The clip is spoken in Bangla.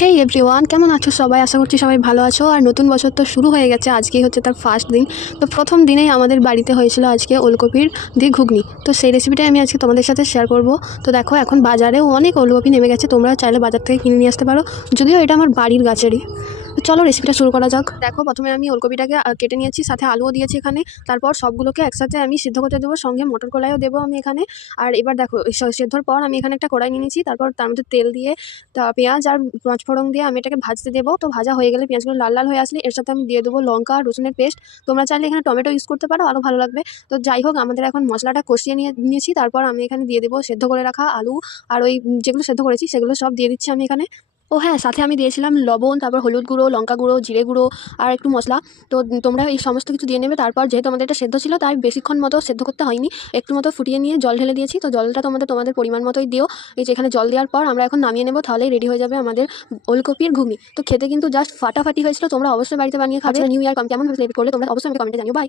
হেই এভরিওয়ান, কেমন আছো সবাই? আশা করছি সবাই ভালো আছো। আর নতুন বছর তো শুরু হয়ে গেছে, আজকেই হচ্ছে তার ফার্স্ট দিন। তো প্রথম দিনেই আমাদের বাড়িতে হয়েছিল আজকে ওলকপির দিয়ে ঘুগনি। তো সেই রেসিপিটাই আমি আজকে তোমাদের সাথে শেয়ার করব। তো দেখো, এখন বাজারেও অনেক ওলকপি নেমে গেছে, তোমরা চাইলে বাজার থেকে কিনে নিয়ে আসতে পারো, যদিও এটা আমার বাড়ির গাছেরই। তো চলো রেসিপিটা শুরু করা যাক। দেখো, প্রথমে আমি ওলকপিটাকে কেটে নিয়েছি, সাথে আলুও দিয়েছি এখানে। তারপর সবগুলোকে একসাথে আমি সিদ্ধ করতে দেবো, সঙ্গে মটর কলাইও দেবো আমি এখানে। আর এবার দেখো, সিদ্ধর পর আমি এখানে একটা কড়াই নিয়ে নিয়েছি, তারপর তার মধ্যে তেল দিয়ে তা পেঁয়াজ আর পাঁচফোড়ন দিয়ে আমি এটাকে ভাজতে দেবো। তো ভাজা হয়ে গেলে, পেঁয়াজগুলো লাল লাল হয়ে আসলে এর সাথে আমি দিয়ে দেবো লঙ্কা আর রসুনের পেস্ট। তোমরা চাইলে এখানে টমেটো ইউজ করতে পারো, আরও ভালো লাগবে। তো যাই হোক, আমাদের এখন মশলাটা কষিয়ে নিয়েছি। তারপর আমি এখানে দিয়ে দেবো সেদ্ধ করে রাখা আলু আর ওই যেগুলো সেদ্ধ করেছি সেগুলো সব দিয়ে দিচ্ছি আমি এখানে। ও হ্যাঁ, সাথে আমি দিয়েছিলাম লবণ, তারপর হলুদ গুঁড়ো, লঙ্কা গুঁড়ো, জিরে গুঁড়ো আর একটু মশলা। তো তোমরা এই সমস্ত কিছু দিয়ে নেবে। তারপর যেহেতু আমাদের এটা সেদ্ধ ছিল, তাই বেশিক্ষণ মতো সেদ্ধ করতে হয়নি, একটু মতো ফুটিয়ে নিয়ে জল ঢেলে দিয়েছি। তো জলটা তোমাদের পরিমাণ মতোই দিও। এই যে এখানে জল দেওয়ার পর আমরা এখন নামিয়ে নেবো, তাহলেই রেডি হয়ে যাবে আমাদের ওলকপির ঘুগনি। তো খেতে কিন্তু জাস্ট ফাটাফাটি হয়েছিল। তোমরা অবশ্যই বাড়িতে বানিয়ে খাবে। নিউ ইয়ার কেমন সেলিব্রেট করলে তোমরা অবশ্যই আমাকে কমেন্টে জানিও। বাই।